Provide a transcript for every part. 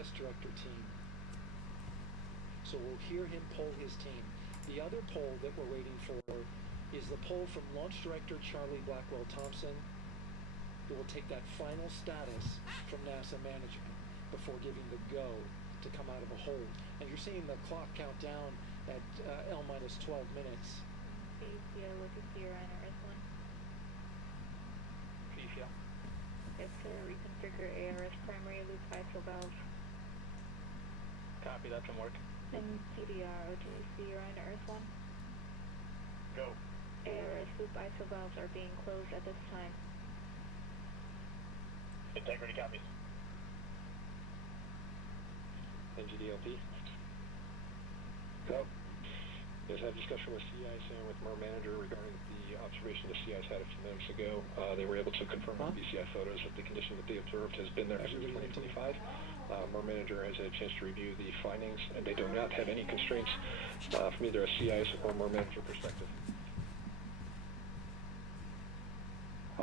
test director team. So we'll hear him poll his team. The other poll that we're waiting for is the poll from launch director Charlie Blackwell Thompson, who will take that final status from NASA management before giving the go to come out of a hold. And you're seeing the clock count down at L minus 12 minutes. PCL, look at your Earth 1. PCL. Yes, sir. Reconfigure ARS primary loop ISO valve. Copy, that's in work. And CDR, OTC, you're on Earth 1. Go. ARS loop ISO valves are being closed at this time. Integrity copies. NGDLP. Go. Yes, I had a discussion with CIS and with MER manager regarding the observation the CIS had a few minutes ago. They were able to confirm with BCI photos that the condition that they observed has been there since 2025. MER manager has had a chance to review the findings, and they do not have any constraints from either a CIS or MER manager perspective.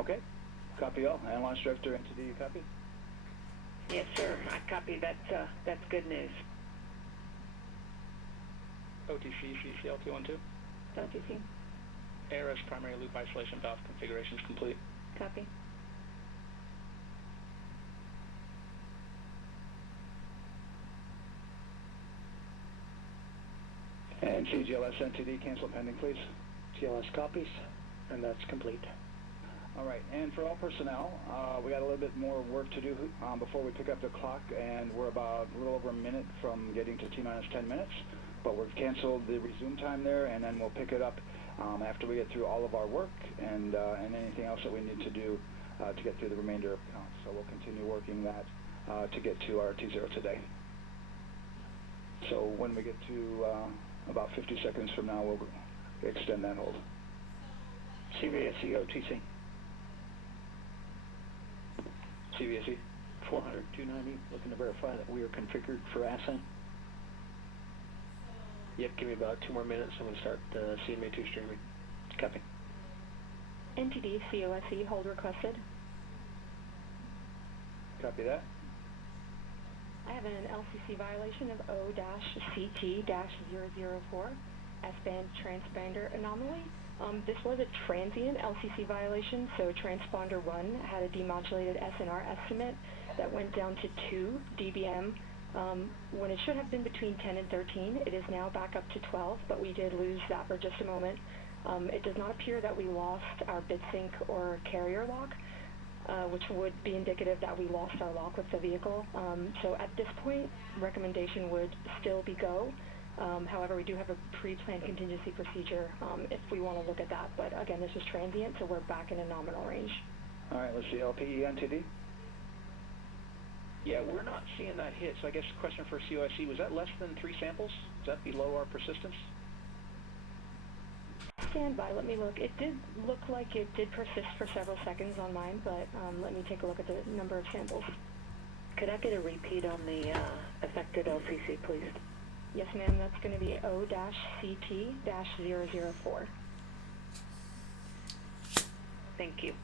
Okay. Copy all. And launch director entity, you copy? Yes, sir. I copy. That's good news. OTC, CCL 212. OTC. ARS primary loop isolation valve configuration is complete. Copy. And CGLS NTD, cancel pending, please. GLS copies, and that's complete. All right, and for all personnel, we got a little bit more work to do before we pick up the clock, and we're about a little over a minute from getting to T-minus 10 minutes, but we've canceled the resume time there, and then we'll pick it up after we get through all of our work and anything else that we need to do to get through the remainder of counts. So we'll continue working that to get to our T0 today. So when we get to about 50 seconds from now, we'll extend that hold. CVSE OTC. CVSE? 400, 290, looking to verify that we are configured for ascent. Yep, give me about 2 more minutes. I'm going to start CMA2 streaming. Copy. NTD, COSE, hold requested. Copy that. I have an LCC violation of O-CT-004, S-band transponder anomaly. This was a transient LCC violation, so transponder 1 had a demodulated SNR estimate that went down to 2 dBm when it should have been between 10 and 13. It is now back up to 12, but we did lose that for just a moment. It does not appear that we lost our bit sync or carrier lock, which would be indicative that we lost our lock with the vehicle. So at this point, recommendation would still be go. However, we do have a pre-planned contingency procedure if we want to look at that. But again, this is transient, so we're back in a nominal range. All right, let's see, LPE NTD. Yeah, we're not seeing that hit, so I guess the question for COSE, was that less than 3 samples? Is that below our persistence? Stand by, let me look. It did look like it did persist for several seconds on mine, but let me take a look at the number of samples. Could I get a repeat on the affected LCC, please? Yes, ma'am, that's going to be O-CT-004. Thank you.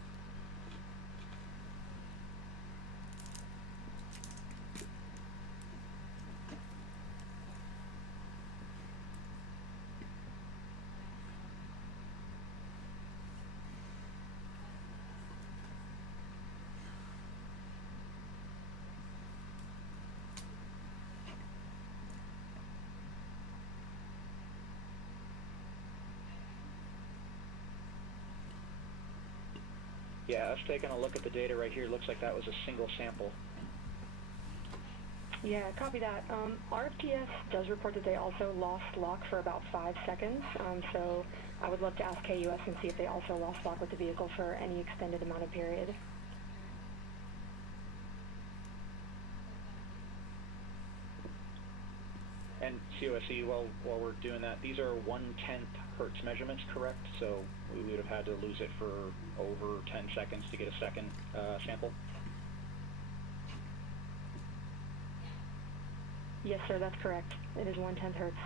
Yeah, us taking a look at the data right here, looks like that was a single sample. Yeah, copy that. RFTS does report that they also lost lock for about 5 seconds, so I would love to ask KUS and see if they also lost lock with the vehicle for any extended amount of period. And COSE, while we're doing that, these are 1/10 hertz measurements, correct? So we would have had to lose it for over 10 seconds to get a second sample? Yes, sir, that's correct. It is 1/10 hertz.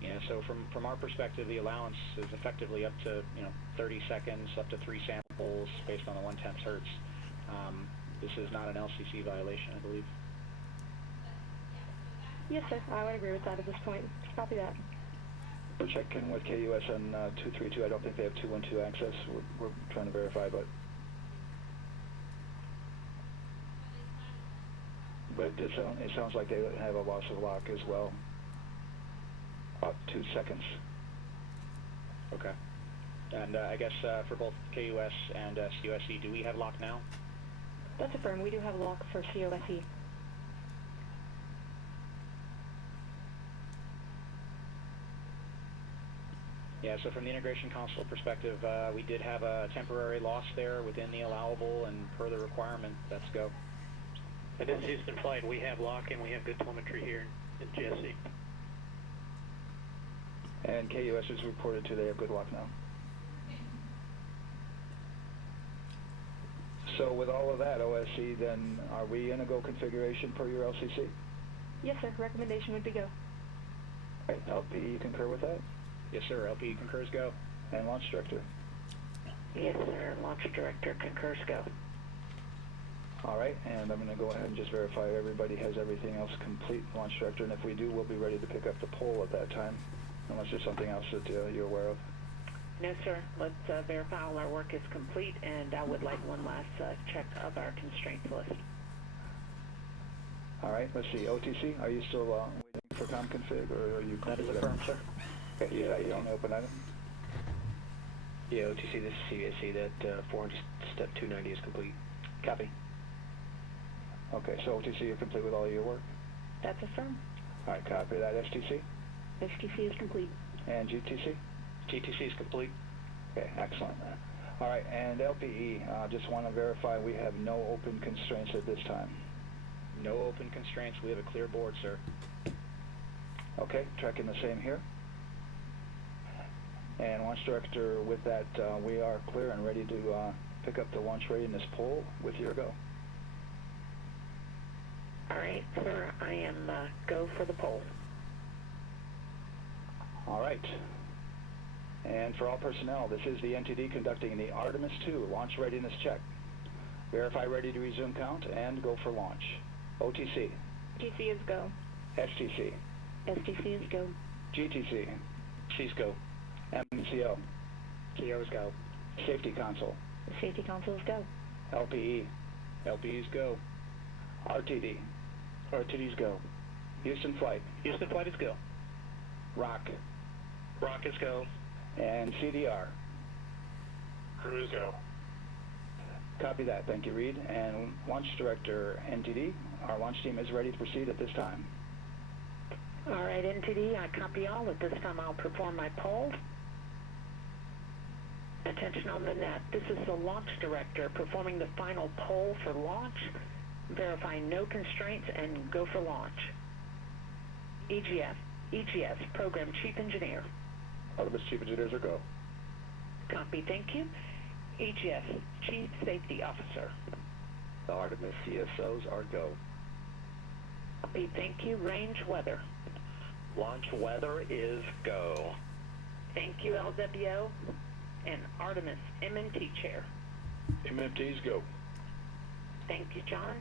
Yeah, so from our perspective, the allowance is effectively up to 30 seconds, up to 3 samples based on the 1/10 hertz. This is not an LCC violation, I believe. Yes, sir. I would agree with that at this point. Copy that. We're checking with KUS on 232. I don't think they have 212 access. We're trying to verify, but it sounds like they have a loss of lock as well. About 2 seconds. Okay. And I guess for both KUS and COSE, do we have lock now? That's affirmed. We do have a lock for COSE. Yeah, so from the integration console perspective, we did have a temporary loss there within the allowable, and per the requirement, let's go. And this is Houston Flight. We have lock and we have good telemetry here in GSE. And KUS is reported to they have good lock now. So with all of that, OSC, then are we in a go configuration per your LCC? Yes, sir. Recommendation would be go. Right, LP, you concur with that? Yes, sir. LP concurs, go. And Launch Director? Yes, sir. Launch Director concurs, go. All right, and I'm going to go ahead and just verify everybody has everything else complete, Launch Director, and if we do, we'll be ready to pick up the pole at that time, unless there's something else that you're aware of. No, sir. Let's verify all our work is complete, and I would like one last check of our constraints list. All right, let's see. OTC, are you still waiting for ComConfig, or are you... That is affirmed, sir. Okay, you don't open item? Yeah, OTC, this is CSE. That 400 step 290 is complete. Copy. Okay, so OTC, you're complete with all your work? That's affirmed. All right, copy that. STC? STC is complete. And GTC? GTC is complete. Okay, excellent. All right, and LPE, just want to verify we have no open constraints at this time. No open constraints. We have a clear board, sir. Okay, tracking the same here. And Launch Director, with that, we are clear and ready to pick up the launch readiness pole with your go. All right, sir. I am go for the poll. All right. And for all personnel, this is the NTD conducting the Artemis 2 launch readiness check. Verify ready to resume count and go for launch. OTC. TC is go. STC. STC is go. GTC. C's go. MCO. CO's go. Safety console. Safety console is go. LPE. LP's go. RTD. RTD's go. Houston Flight. Houston Flight is go. ROC. Rock is go. And CDR. Cruise go. Copy that. Thank you, Reed. And Launch Director, NTD, our launch team is ready to proceed at this time. All right, NTD, I copy all. At this time, I'll perform my poll. Attention on the net. This is the Launch Director performing the final poll for launch, verifying no constraints, and go for launch. EGS, Program Chief Engineer. Artemis Chief Engineers are go. Copy, thank you. EGS, Chief Safety Officer. The Artemis CSOs are go. Copy, thank you. Range weather. Launch weather is go. Thank you, LWO. And Artemis, MMT Chair. MMT's go. Thank you, John.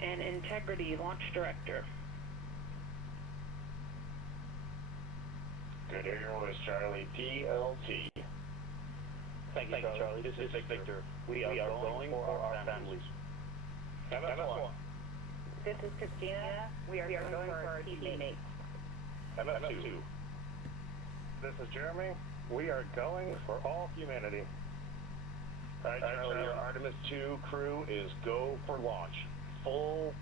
And Integrity Launch Director. Good Air is Charlie PLT. Thank you, Charlie. This is Victor. We are going for our families. MS1. This is Christina. We are going for our teammates. MS2. This is Jeremy. We are going for all humanity. All right, Charlie, your Artemis 2 crew is go for launch. Full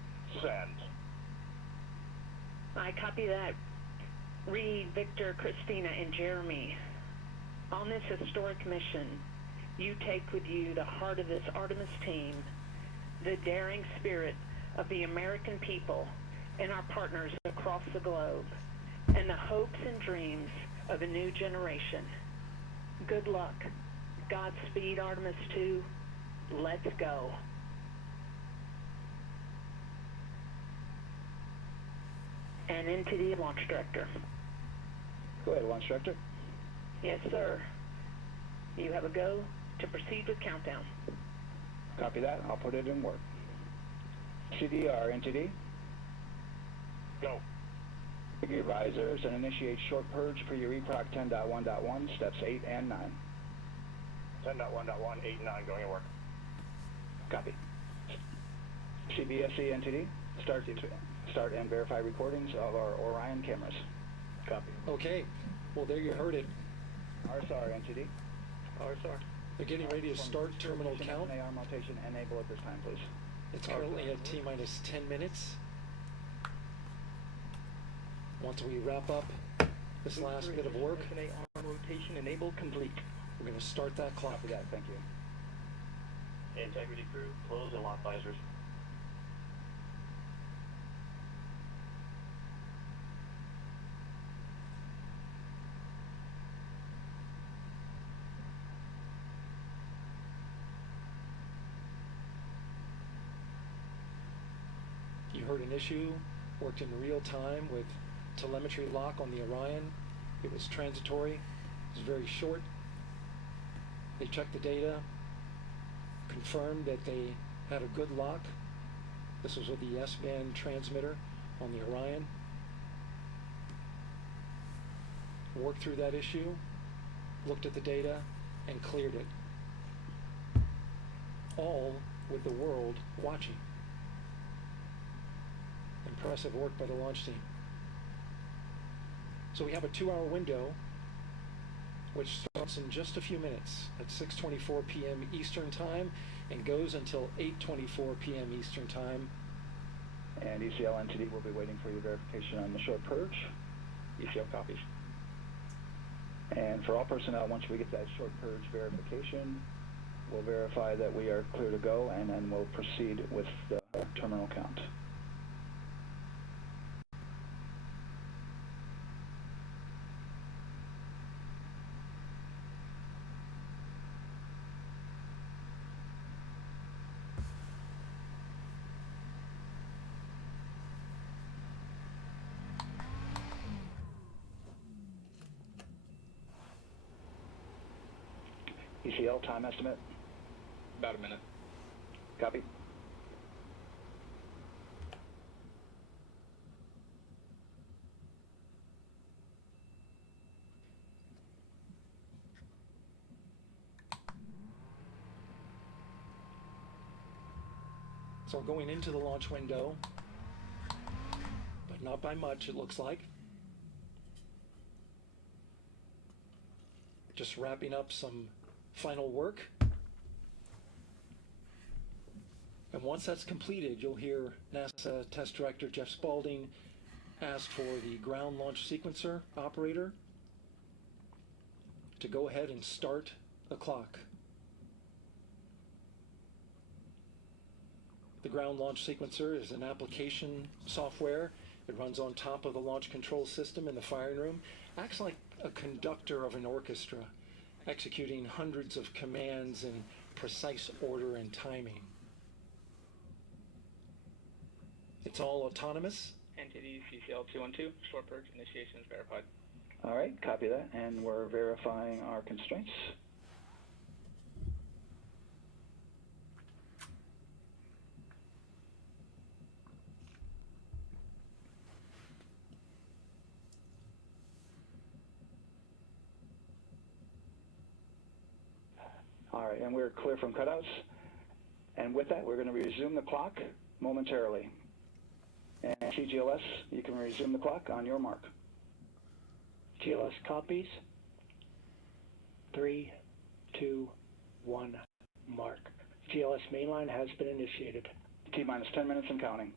send. I copy that. Reed, Victor, Christina, and Jeremy. On this historic mission, you take with you the heart of this Artemis team, the daring spirit of the American people and our partners across the globe, and the hopes and dreams of a new generation. Good luck. Godspeed, Artemis 2. Let's go. And into the Launch Director. Go ahead, Launch Director. Yes, sir. You have a go to proceed with countdown. Copy that. I'll put it in work. CDR NTD. Go. Your risers and initiate short purge for your EPROC 10.1.1, steps 8 and 9. 10.1.1, 8 and 9 going to work. Copy. CBSE NTD. Start and verify recordings of our Orion cameras. Copy. Okay, well there you heard it. RSR NTD. RSR. They're getting ready to start terminal count. AR rotation enable at this time, please. It's currently at T-minus 10 minutes. Once we wrap up this last bit of work, AR rotation enable complete. we're going to start that clock. Copy that, thank you. Integrity crew, close and lock visors. You heard an issue, worked in real time with telemetry lock on the Orion. It was transitory, it was very short. They checked the data, confirmed that they had a good lock. This was with the S-band transmitter on the Orion. Worked through that issue, looked at the data, and cleared it. All with the world watching. Impressive work by the launch team. So we have a 2-hour window which starts in just a few minutes at 6:24 p.m. Eastern Time and goes until 8:24 p.m. Eastern Time. And ECL NTD will be waiting for your verification on the short purge. ECL copies. And for all personnel, once we get that short purge verification, we'll verify that we are clear to go, and then we'll proceed with the terminal count. ECL time estimate? About a minute. Copy. So we're going into the launch window, but not by much, it looks like. Just wrapping up some final work. And once that's completed, you'll hear NASA Test Director Jeff Spaulding ask for the ground launch sequencer operator to go ahead and start the clock. The ground launch sequencer is an application software. It runs on top of the launch control system in the firing room. Acts like a conductor of an orchestra, executing hundreds of commands in precise order and timing. It's all autonomous. NTD CCL 212, short purge initiation is verified. All right, copy that, and we're verifying our constraints. All right, and we're clear from cutouts. And with that, we're going to resume the clock momentarily. And CGLS, you can resume the clock on your mark. GLS copies. 3, 2, 1, mark. GLS mainline has been initiated. T-minus 10 minutes and counting.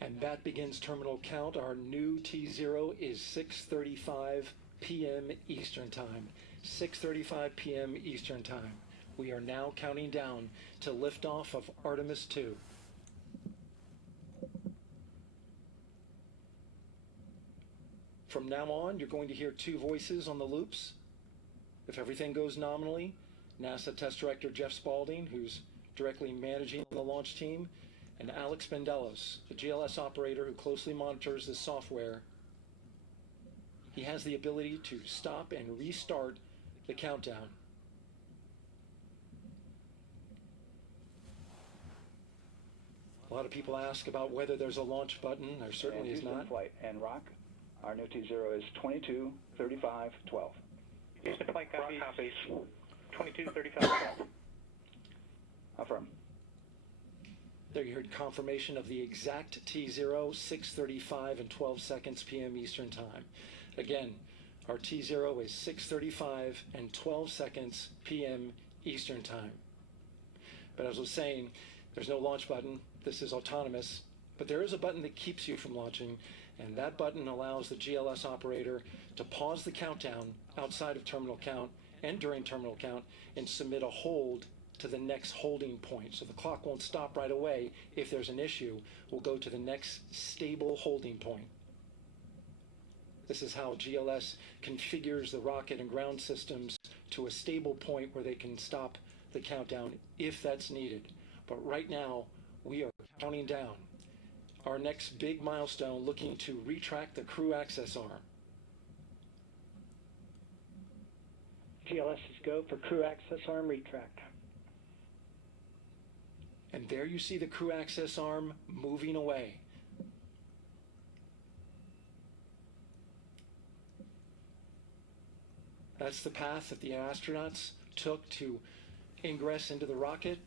And that begins terminal count. Our new T0 is 6:35 p.m. Eastern Time. 6:35 p.m. Eastern Time. We are now counting down to liftoff of Artemis 2. From now on, you're going to hear two voices on the loops. If everything goes nominally, NASA Test Director Jeff Spaulding, who's directly managing the launch team, and Alex Bendelos, the GLS operator who closely monitors the software. He has the ability to stop and restart the countdown. A lot of people ask about whether there's a launch button. There certainly is not. Flight and rock. Our new T0 is 22, 35, 12. Houston flight copies. 22, 35, 12. Affirm. There you heard confirmation of the exact T0, 6:35 and 12 seconds p.m. Eastern Time. Again, our T0 is 6:35 and 12 seconds p.m. Eastern Time. But as I was saying, there's no launch button. This is autonomous. But there is a button that keeps you from launching, and that button allows the GLS operator to pause the countdown outside of terminal count and during terminal count and submit a hold to the next holding point. So the clock won't stop right away. If there's an issue, we'll go to the next stable holding point. This is how GLS configures the rocket and ground systems to a stable point where they can stop the countdown if that's needed. But right now, we are counting down our next big milestone, looking to retract the crew access arm. GLS is go for crew access arm retract. And there you see the crew access arm moving away. That's the path that the astronauts took to ingress into the rocket.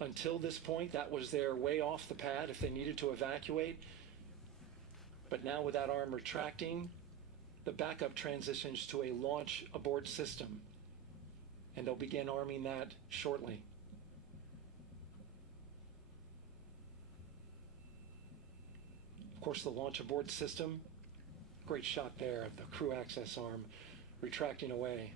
Until this point, that was their way off the pad if they needed to evacuate. But now with that arm retracting, the backup transitions to a launch abort system, and they'll begin arming that shortly. Of course, the launch abort system, great shot there of the crew access arm retracting away.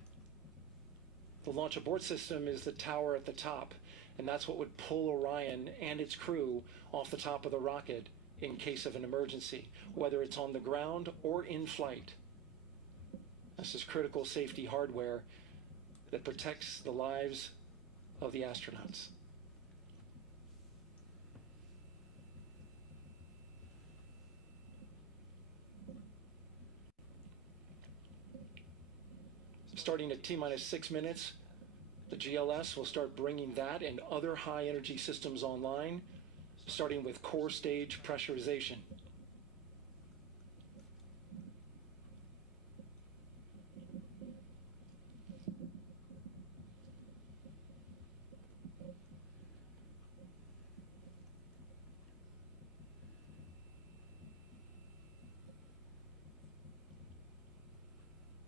The launch abort system is the tower at the top, and that's what would pull Orion and its crew off the top of the rocket in case of an emergency, whether it's on the ground or in flight. This is critical safety hardware that protects the lives of the astronauts. Starting at T-minus 6 minutes, the GLS will start bringing that and other high-energy systems online, starting with core stage pressurization.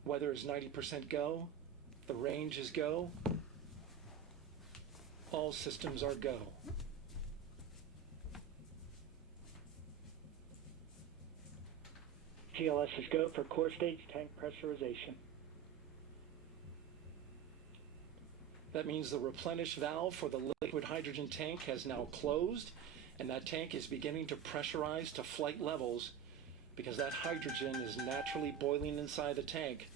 Weather is 90% go. The range is go. All systems are go. GLS is go for core stage tank pressurization. That means the replenish valve for the liquid hydrogen tank has now closed, and that tank is beginning to pressurize to flight levels because that hydrogen is naturally boiling inside the tank.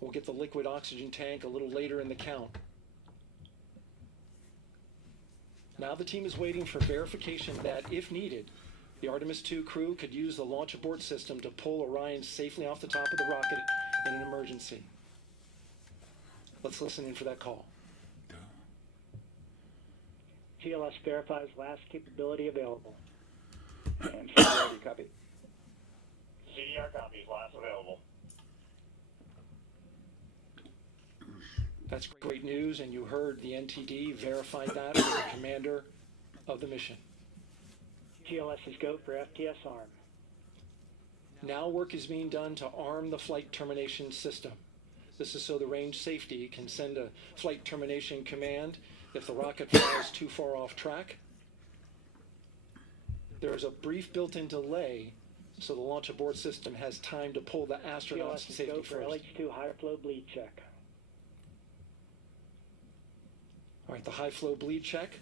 We'll get the liquid oxygen tank a little later in the count. Now the team is waiting for verification that, if needed, the Artemis II crew could use the launch abort system to pull Orion safely off the top of the rocket in an emergency. Let's listen in for that call. GLS verifies last capability available. And CDR, copy. CDR copies, last available. That's great news, and you heard the NTD verify that with the commander of the mission. GLS is go for FTS arm. Now work is being done to arm the flight termination system. This is so the range safety can send a flight termination command if the rocket flies too far off track. There is a brief built-in delay, so the launch abort system has time to pull the astronauts to GLS is safety go for first. LH2 high flow bleed check. All right, the high flow bleed check.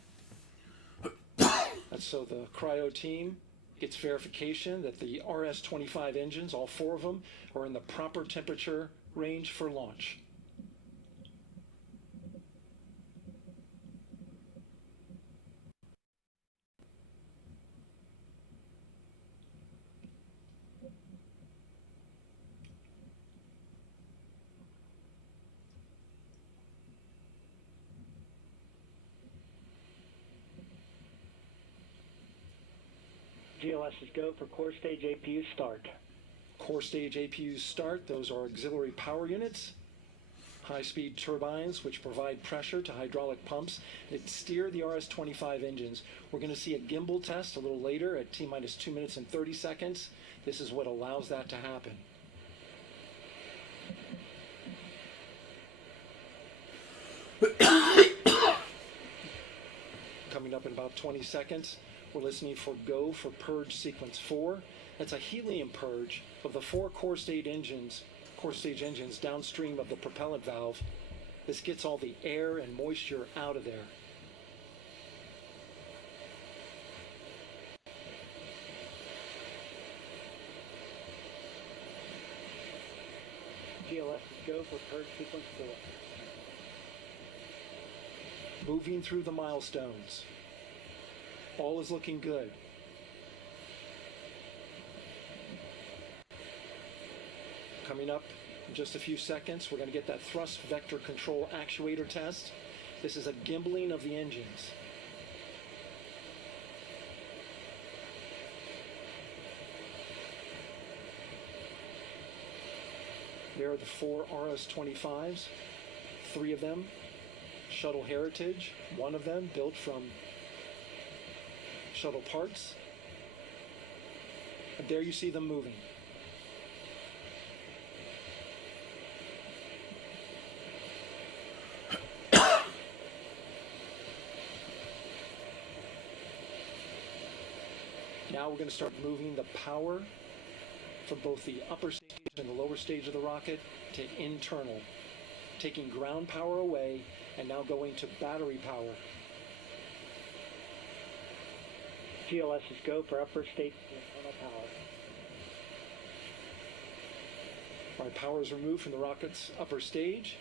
That's so the cryo team gets verification that the RS-25 engines, all four of them, are in the proper temperature range for launch. GLS is go for core stage APU start. Core stage APUs start. Those are auxiliary power units, high-speed turbines which provide pressure to hydraulic pumps that steer the RS-25 engines. We're going to see a gimbal test a little later at T-minus 2 minutes and 30 seconds. This is what allows that to happen. Coming up in about 20 seconds, we're listening for go for purge sequence 4. That's a helium purge of the 4 core stage engines downstream of the propellant valve. This gets all the air and moisture out of there. GLS is go for purge sequence 4. Moving through the milestones. All is looking good. Coming up in just a few seconds, we're going to get that thrust vector control actuator test. This is a gimbaling of the engines. There are the 4 RS-25s, 3 of them Shuttle Heritage, 1 of them built from shuttle parts. And there you see them moving. Now we're going to start moving the power from both the upper stage and the lower stage of the rocket to internal, taking ground power away and now going to battery power. GLS is go for upper stage internal power. All right, power is removed from the rocket's upper stage,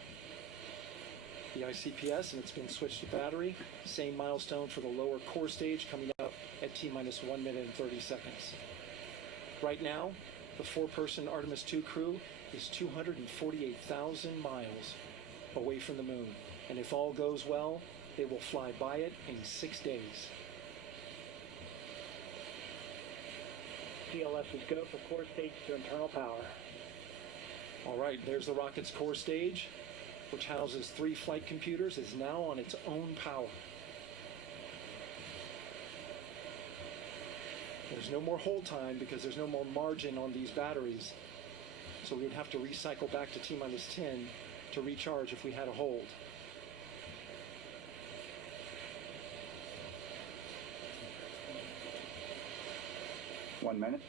the ICPS, and it's been switched to battery. Same milestone for the lower core stage coming up at T-minus 1 minute and 30 seconds. Right now, the 4-person Artemis 2 crew is 248,000 miles away from the moon. And if all goes well, they will fly by it in 6 days. GLS is go for core stage to internal power. All right, there's the rocket's core stage, which houses 3 flight computers, is now on its own power. There's no more hold time because there's no more margin on these batteries. So we would have to recycle back to T-minus 10 to recharge if we had a hold. One minute.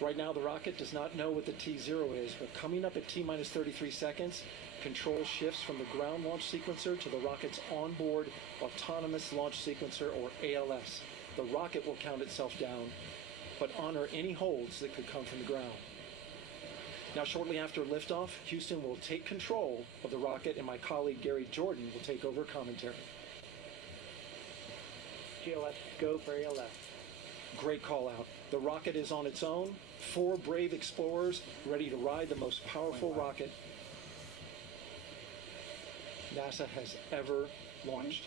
Right now, the rocket does not know what the T0 is, but coming up at T-minus 33 seconds, control shifts from the ground launch sequencer to the rocket's onboard autonomous launch sequencer, or ALS. The rocket will count itself down, but honor any holds that could come from the ground. Now, shortly after liftoff, Houston will take control of the rocket, and my colleague Gary Jordan will take over commentary. GLS, go for ALS. Great call out. The rocket is on its own. 4 brave explorers ready to ride the most powerful rocket NASA has ever launched.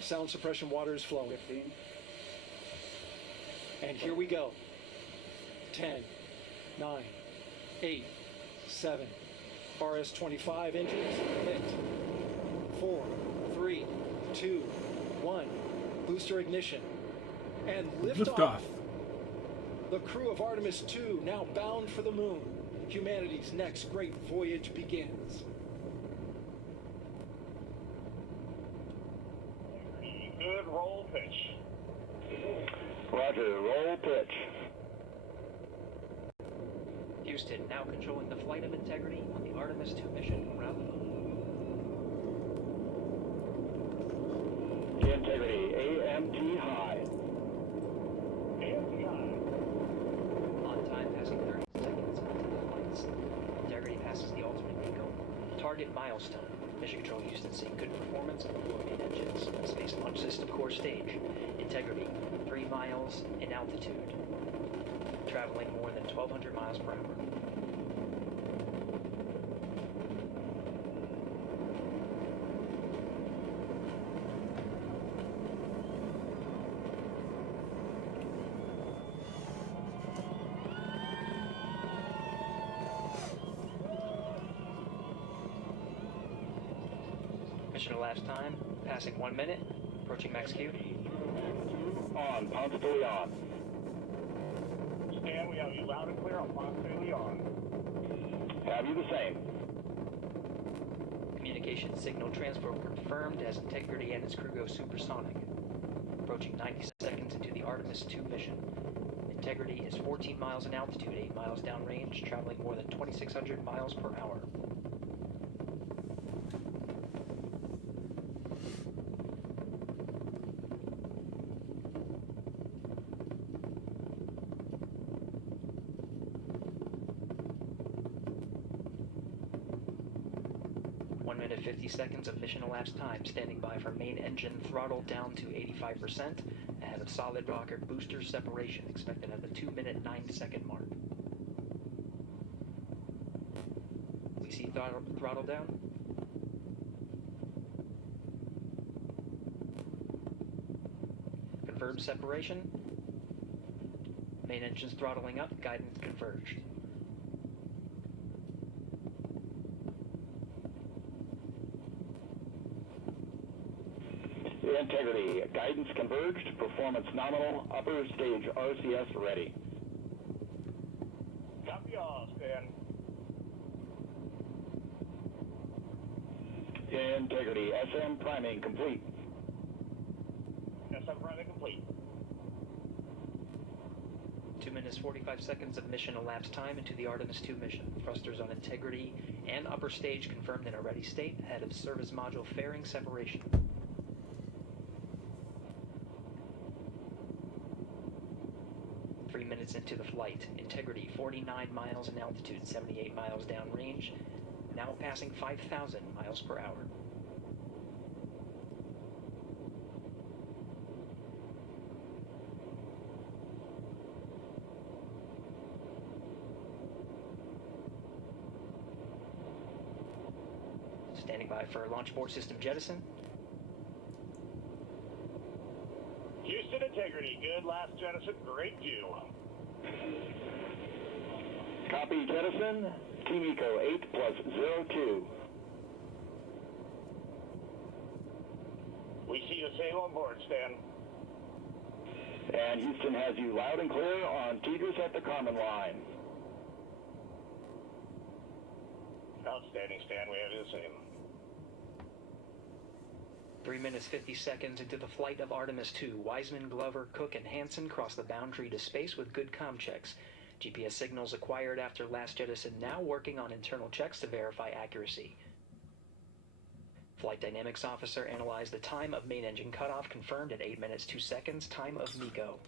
Sound suppression water is flowing. 15. And here we go. 10, 9, 8, 7. RS-25 engines lit. 4, 3, 2, 1. Booster ignition. And liftoff. The crew of Artemis 2 now bound for the moon. Humanity's next great voyage begins. Good roll pitch. Roger, roll pitch. Houston now controlling the flight of integrity on the Artemis 2 mission around the moon. Integrity, AMT high. AMT high. On time passing 30 seconds into the flights. Integrity passes the ultimate NACO. Target milestone. Mission Control Houston seeing good performance on the main engines. Space Launch System core stage. Integrity, 3 miles in altitude. Traveling more than 1,200 miles per hour. mission elapsed time, passing 1 minute, approaching max Q. On, Ponce de Leon. Stan, we have you loud and clear on Ponce de Leon. Have you the same? Communication signal transfer confirmed as Integrity and its crew go supersonic. Approaching 90 seconds into the Artemis 2 mission. Integrity is 14 miles in altitude, 8 miles downrange, traveling more than 2,600 miles per hour. One minute 50 seconds of mission elapsed time, standing by for main engine throttle down to 85%, ahead of solid rocket booster separation, expected at the 2-minute 9-second mark. We see throttle down. Confirmed separation. Main engine's throttling up, guidance converged. Integrity, guidance converged, performance nominal, upper stage RCS ready. Copy all, Stan. Integrity, SM priming complete. SM priming complete. 2 minutes 45 seconds of mission elapsed time into the Artemis 2 mission. Thrusters on Integrity and upper stage confirmed in a ready state, ahead of service module fairing separation. 3 minutes into the flight, Integrity 49 miles in altitude, 78 miles downrange, now passing 5,000 miles per hour. Standing by for launch abort system jettison. Houston Integrity, good last jettison, great view. Copy jettison, Team Eco 8 plus 02. We see the same on board, Stan. And Houston has you loud and clear on Tigris at the Carmen line. Outstanding, Stan, we have you the same. 3 minutes 50 seconds into the flight of Artemis 2, Wiseman, Glover, Cook, and Hansen cross the boundary to space with good comm checks. GPS signals acquired after last jettison now working on internal checks to verify accuracy. Flight Dynamics Officer analyzed the time of main engine cutoff, confirmed at 8 minutes 2 seconds, time of MECO.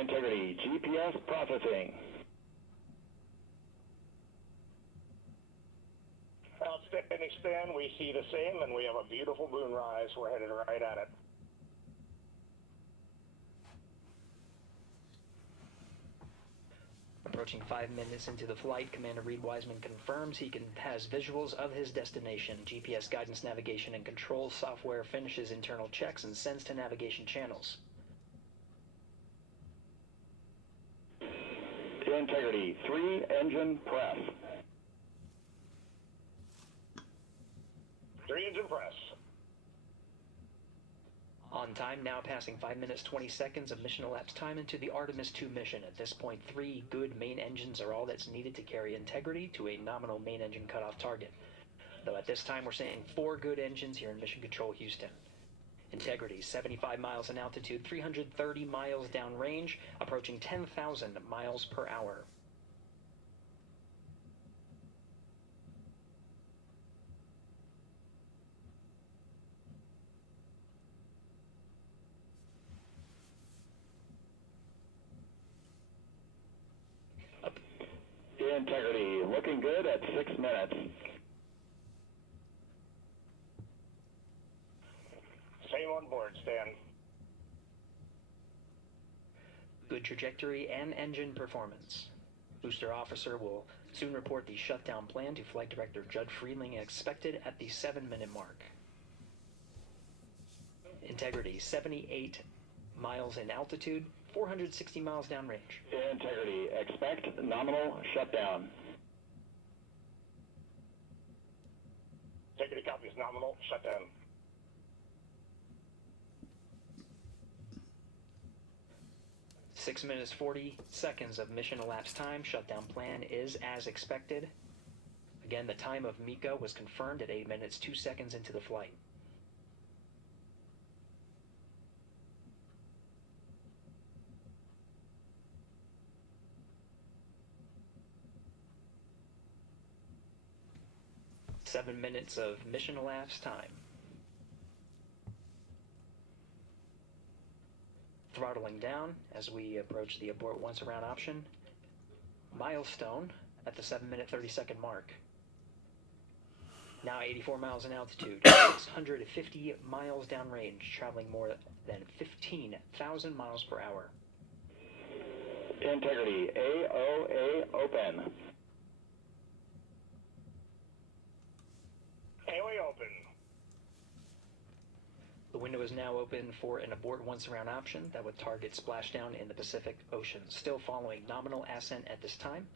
Integrity, GPS processing. Outstanding, Stan, we see the same, and we have a beautiful moonrise. We're headed right at it. Approaching 5 minutes into the flight, Commander Reed Wiseman confirms he has visuals of his destination. GPS guidance, navigation, and control software finishes internal checks and sends to navigation channels. Integrity, 3 engine press. 3 engine press. On time, now passing 5 minutes 20 seconds of mission elapsed time into the Artemis 2 mission. At this point, 3 good main engines are all that's needed to carry Integrity to a nominal main engine cutoff target. Though at this time, we're seeing 4 good engines here in Mission Control Houston. Integrity, 75 miles in altitude, 330 miles downrange, approaching 10,000 miles per hour. Integrity, looking good at 6 minutes. Same on board, Stan. Good trajectory and engine performance. Booster officer will soon report the shutdown plan to Flight Director Judd Friedling, expected at the 7-minute mark. Integrity, 78 miles in altitude, 460 miles downrange. Integrity, expect nominal shutdown. Integrity copies nominal shutdown. Six minutes 40 seconds of mission elapsed time. Shutdown plan is as expected. Again, the time of MECO was confirmed at 8 minutes 2 seconds into the flight. Seven minutes of mission elapsed time. Throttling down as we approach the abort once around option. Milestone at the 7-minute 30-second mark. Now 84 miles in altitude, 650 miles downrange, traveling more than 15,000 miles per hour. Integrity, AOA open. AOA open. The window is now open for an abort once around option that would target splashdown in the Pacific Ocean. Still following nominal ascent at this time.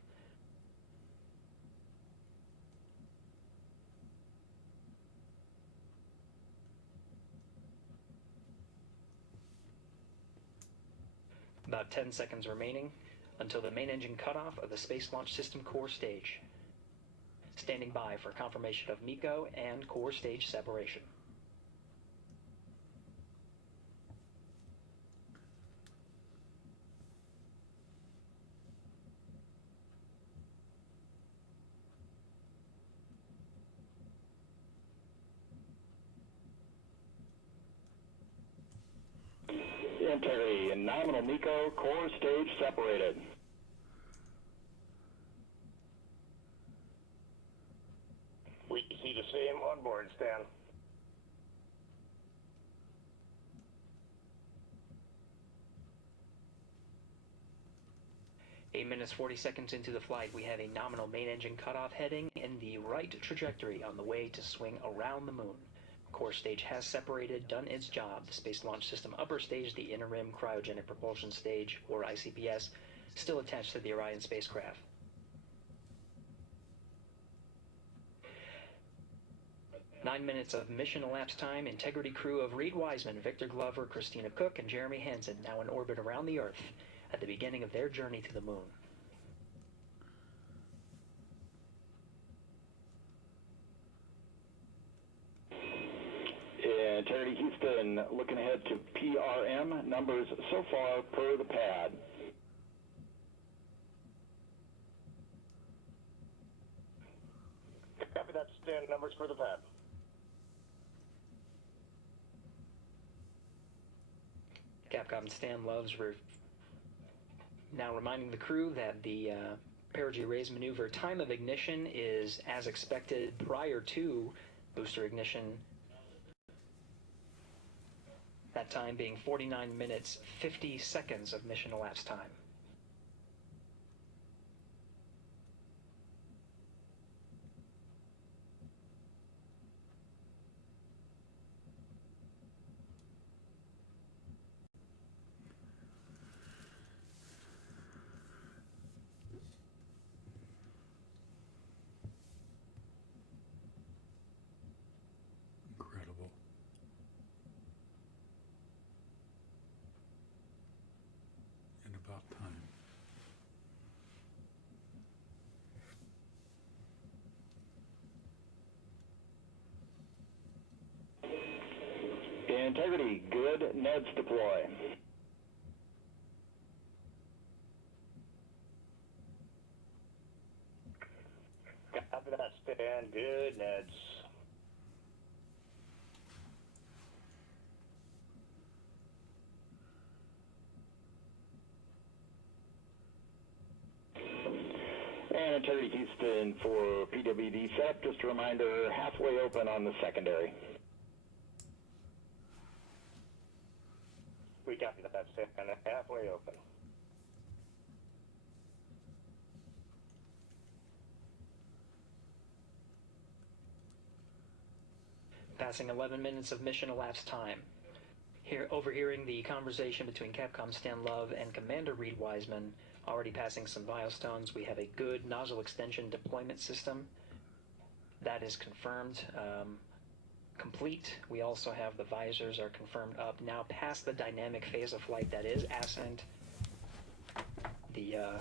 About 10 seconds remaining until the main engine cutoff of the Space Launch System core stage. Standing by for confirmation of MECO and core stage separation. Integrity, nominal MECO, core stage separated. We see the same on board, Stan. Eight minutes 40 seconds into the flight, we have a nominal main engine cutoff heading in the right trajectory on the way to swing around the moon. Core stage has separated, done its job. The Space Launch System upper stage, the Inner Rim Cryogenic Propulsion Stage, or ICPS, still attached to the Orion spacecraft. Nine minutes of mission elapsed time. Integrity crew of Reed Wiseman, Victor Glover, Christina Cook, and Jeremy Hansen now in orbit around the Earth at the beginning of their journey to the moon. Integrity Houston, looking ahead to PRM numbers so far per the pad. Copy that, Stan. Numbers for the pad. Capcom Stan Loves now reminding the crew that the perigee raise maneuver time of ignition is as expected prior to booster ignition. That time being 49 minutes 50 seconds of mission elapsed time. Incredible. And about time. Integrity, good. Neds deploy. Copy that, Stan. Good, Neds. And Integrity Houston for PWD setup. Just a reminder, halfway open on the secondary. and halfway open. Passing 11 minutes of mission elapsed time. Here, overhearing the conversation between Capcom Stan Love and Commander Reed Wiseman, already passing some milestones. We have a good nozzle extension deployment system. That is confirmed. Complete. We also have the visors are confirmed up. Now past the dynamic phase of flight, that is ascent. Their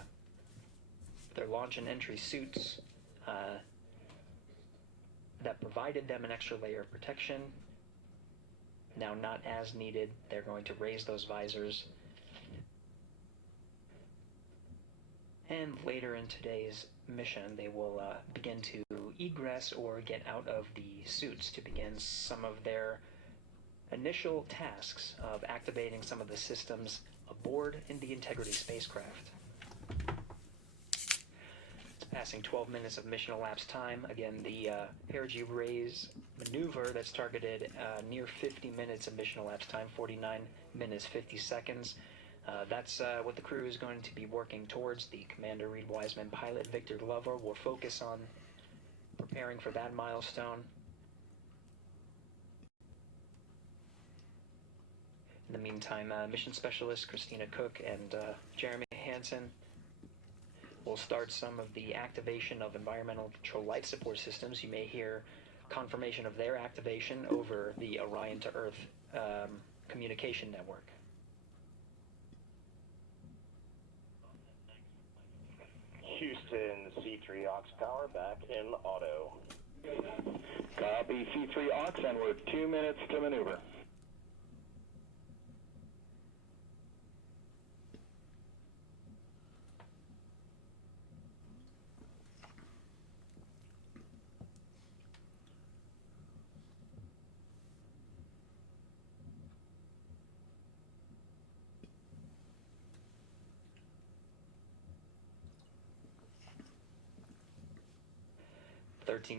launch and entry suits that provided them an extra layer of protection. Now not as needed. They're going to raise those visors. And later in today's mission, they will begin to egress or get out of the suits to begin some of their initial tasks of activating some of the systems aboard in the Integrity spacecraft. It's passing 12 minutes of mission elapsed time. Again, the perigee raise maneuver that's targeted near 50 minutes of mission elapsed time, 49 minutes 50 seconds. That's what the crew is going to be working towards. The Commander Reed Wiseman pilot Victor Glover will focus on preparing for that milestone. In the meantime, mission specialist Christina Cook and Jeremy Hansen will start some of the activation of environmental control life support systems. You may hear confirmation of their activation over the Orion to Earth communication network. Houston, C3 aux power back in auto. Copy C3 aux, and we're 2 minutes to maneuver.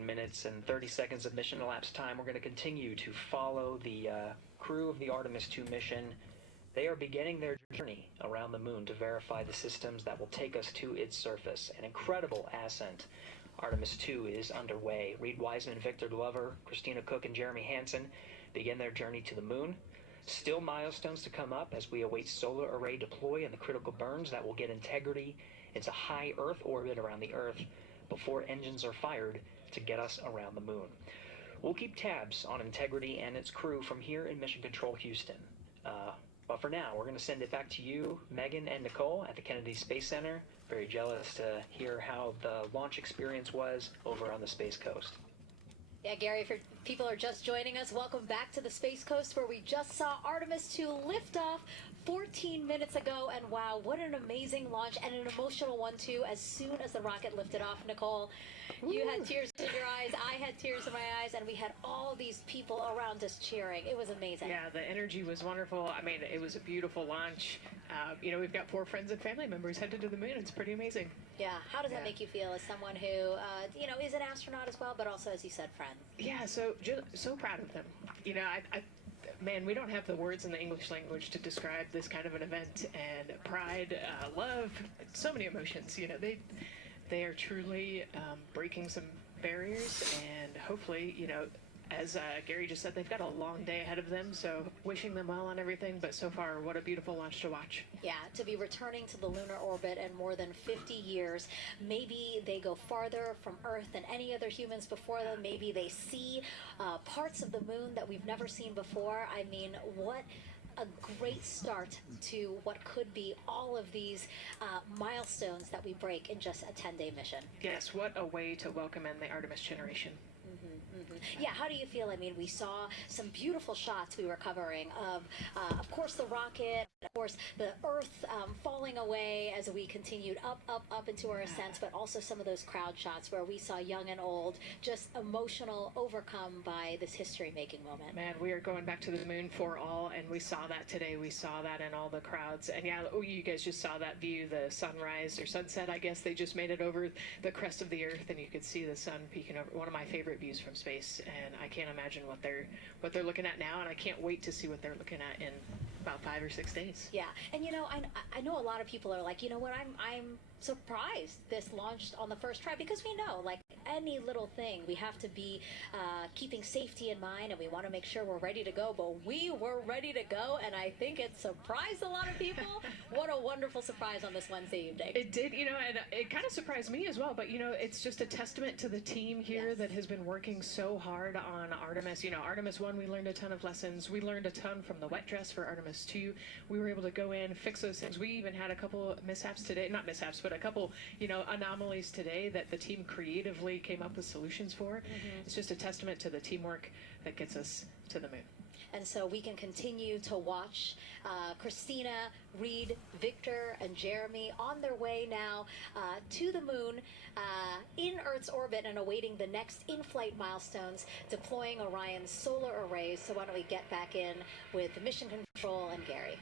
Minutes and 30 seconds of mission elapsed time. We're going to continue to follow the crew of the Artemis 2 mission. They are beginning their journey around the moon to verify the systems that will take us to its surface. An incredible ascent. Artemis 2 is underway. Reed Wiseman, Victor Glover, Christina Cook, and Jeremy Hansen begin their journey to the moon. Still milestones to come up as we await solar array deploy and the critical burns that will get Integrity into high Earth orbit around the Earth before engines are fired to get us around the moon. We'll keep tabs on Integrity and its crew from here in Mission Control Houston. But for now, we're going to send it back to you, Megan and Nicole at the Kennedy Space Center. Very jealous to hear how the launch experience was over on the Space Coast. Yeah, Gary, if people are just joining us, welcome back to the Space Coast, where we just saw Artemis 2 lift off 14 minutes ago, and wow, what an amazing launch, and an emotional one too. As soon as the rocket lifted off, Nicole, you had tears in your eyes, I had tears in my eyes, and we had all these people around us cheering. It was amazing. Yeah, the energy was wonderful. I mean, it was a beautiful launch. You know, we've got 4 friends and family members headed to the moon. It's pretty amazing. Yeah, how does that make you feel as someone who, you know, is an astronaut as well, but also, as you said, friend? Yeah, so proud of them. You know, man, we don't have the words in the English language to describe this kind of an event, and pride, love, so many emotions. You know, they are truly breaking some barriers, and hopefully, you know, as Gary just said, they've got a long day ahead of them, so wishing them well on everything, but so far, what a beautiful launch to watch. Yeah, to be returning to the lunar orbit in more than 50 years. Maybe they go farther from Earth than any other humans before them. Maybe they see parts of the moon that we've never seen before. I mean, what a great start to what could be all of these milestones that we break in just a 10-day mission. Yes, what a way to welcome in the Artemis generation. Yeah, how do you feel? I mean, we saw some beautiful shots we were covering of course, the rocket, of course, the Earth falling away as we continued up into our ascents, but also some of those crowd shots where we saw young and old, just emotional, overcome by this history-making moment. Man, we are going back to the moon for all, and we saw that today. We saw that in all the crowds. And yeah, you guys just saw that view, the sunrise or sunset, I guess. They just made it over the crest of the Earth, and you could see the sun peeking over. One of my favorite views from space, and I can't imagine what they're looking at now, and I can't wait to see what they're looking at in about 5 or 6 days. Yeah, and you know, I know a lot of people are like, you know what, I'm surprised this launched on the first try, because we know, like any little thing, we have to be keeping safety in mind, and we want to make sure we're ready to go. But we were ready to go, and I think it surprised a lot of people. What a wonderful surprise on this Wednesday evening. It did, you know, and it kind of surprised me as well. But you know, it's just a testament to the team here that has been working so hard on Artemis. You know, Artemis 1, we learned a ton of lessons. We learned a ton from the wet dress for Artemis 2. We were able to go in, fix those things. We even had a couple mishaps today, not mishaps, but a couple, you know, anomalies today that the team creatively came up with solutions for. It's just a testament to the teamwork that gets us to the moon. And so we can continue to watch Christina, Reed, Victor, and Jeremy on their way now to the moon in Earth's orbit and awaiting the next in-flight milestones, deploying Orion's solar arrays. So why don't we get back in with Mission Control and Gary.